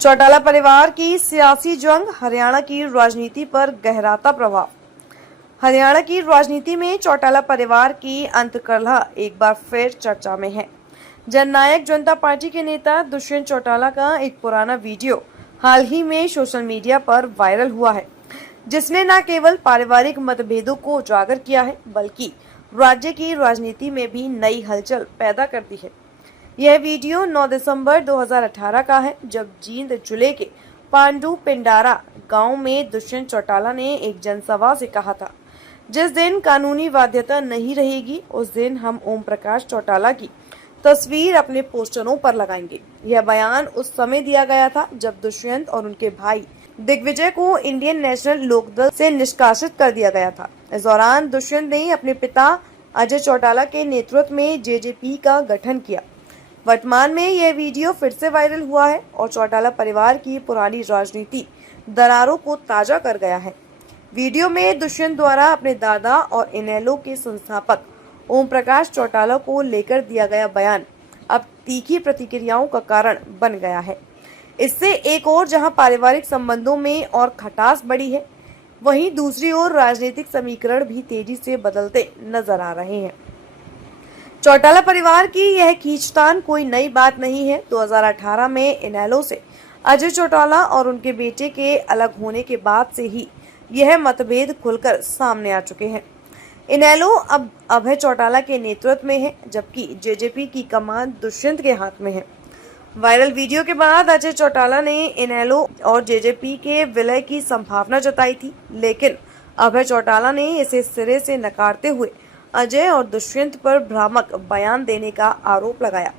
चौटाला परिवार की सियासी जंग, हरियाणा की राजनीति पर गहराता प्रभाव। हरियाणा की राजनीति में चौटाला परिवार की अंतकलह एक बार फिर चर्चा में है। जननायक जनता पार्टी के नेता दुष्यंत चौटाला का एक पुराना वीडियो हाल ही में सोशल मीडिया पर वायरल हुआ है, जिसने न केवल पारिवारिक मतभेदों को उजागर किया है, बल्कि राज्य की राजनीति में भी नई हलचल पैदा कर दी है। यह वीडियो 9 दिसंबर 2018 का है, जब जींद जिले के पांडु पिंडारा गांव में दुष्यंत चौटाला ने एक जनसभा से कहा था, जिस दिन कानूनी बाध्यता नहीं रहेगी, उस दिन हम ओम प्रकाश चौटाला की तस्वीर अपने पोस्टरों पर लगाएंगे। यह बयान उस समय दिया गया था जब दुष्यंत और उनके भाई दिग्विजय को इंडियन नेशनल लोकदल से निष्कासित कर दिया गया था। इस दौरान दुष्यंत ने अपने पिता अजय चौटाला के नेतृत्व में जेजेपी का गठन किया। वर्तमान में यह वीडियो फिर से वायरल हुआ है और चौटाला परिवार की पुरानी राजनीति दरारों को ताजा कर गया है। वीडियो में दुष्यंत द्वारा अपने दादा और इनेलो के संस्थापक ओम प्रकाश चौटाला को लेकर दिया गया बयान अब तीखी प्रतिक्रियाओं का कारण बन गया है। इससे एक ओर जहां पारिवारिक संबंधों में और खटास बढ़ी है, वहीं दूसरी ओर राजनीतिक समीकरण भी तेजी से बदलते नजर आ रहे हैं। चौटाला परिवार की यह खींचतान कोई नई बात नहीं है। 2018 में इनेलो से अजय चौटाला और उनके बेटे के अलग होने के बाद से ही यह मतभेद खुलकर सामने आ चुके हैं। इनेलो अब अभय चौटाला के नेतृत्व में है, जबकि जेजेपी की कमान दुष्यंत के हाथ में है। वायरल वीडियो के बाद अजय चौटाला ने इनेलो और जेजेपी के विलय की संभावना जताई थी, लेकिन अभय चौटाला ने इसे सिरे से नकारते हुए अजय और दुष्यंत पर भ्रामक बयान देने का आरोप लगाया।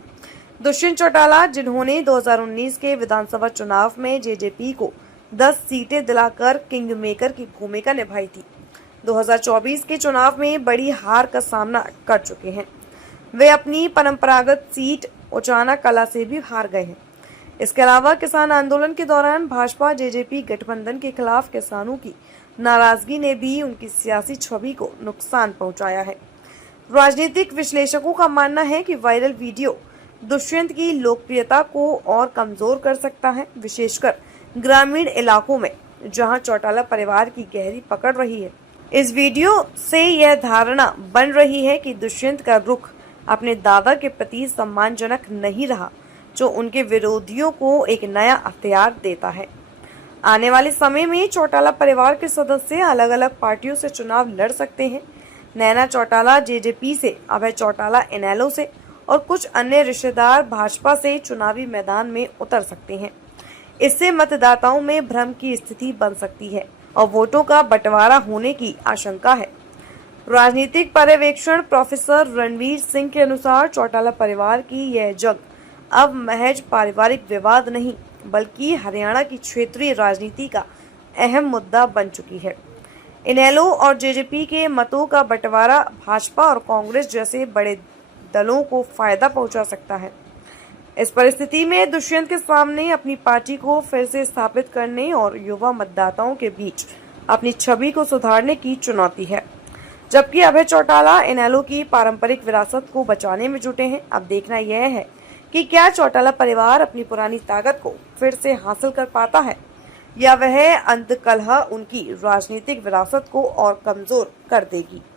दुष्यंत चौटाला, जिन्होंने 2019 के विधानसभा चुनाव में जेजेपी को 10 सीटें दिलाकर किंग मेकर की भूमिका निभाई थी, 2024 के चुनाव में बड़ी हार का सामना कर चुके हैं। वे अपनी परंपरागत सीट उचाना कला से भी हार गए हैं। इसके अलावा किसान आंदोलन के दौरान भाजपा जेजेपी गठबंधन के खिलाफ किसानों की नाराजगी ने भी उनकी सियासी छवि को नुकसान पहुंचाया है। राजनीतिक विश्लेषकों का मानना है कि वायरल वीडियो दुष्यंत की लोकप्रियता को और कमजोर कर सकता है, विशेषकर ग्रामीण इलाकों में जहां चौटाला परिवार की गहरी पकड़ रही है। इस वीडियो से यह धारणा बन रही है कि दुष्यंत का रुख अपने दादा के प्रति सम्मानजनक नहीं रहा, जो उनके विरोधियों को एक नया हथियार देता है। आने वाले समय में चौटाला परिवार के सदस्य अलग अलग पार्टियों से चुनाव लड़ सकते हैं। नैना चौटाला जेजेपी से, अभय चौटाला इनेलो से और कुछ अन्य रिश्तेदार भाजपा से चुनावी मैदान में उतर सकते हैं। इससे मतदाताओं में भ्रम की स्थिति बन सकती है और वोटों का बंटवारा होने की आशंका है। राजनीतिक पर्यवेक्षण प्रोफेसर रणवीर सिंह के अनुसार चौटाला परिवार की यह जंग अब महज पारिवारिक विवाद नहीं, बल्कि हरियाणा की क्षेत्रीय राजनीति का अहम मुद्दा बन चुकी है। इनेलो और जेजेपी के मतों का बंटवारा भाजपा और कांग्रेस जैसे बड़े दलों को फायदा पहुंचा सकता है। इस परिस्थिति में दुष्यंत के सामने अपनी पार्टी को फिर से स्थापित करने और युवा मतदाताओं के बीच अपनी छवि को सुधारने की चुनौती है, जबकि अभय चौटाला इनेलो की पारंपरिक विरासत को बचाने में जुटे हैं। अब देखना यह है कि क्या चौटाला परिवार अपनी पुरानी ताकत को फिर से हासिल कर पाता है, या वह अंतकलह उनकी राजनीतिक विरासत को और कमजोर कर देगी।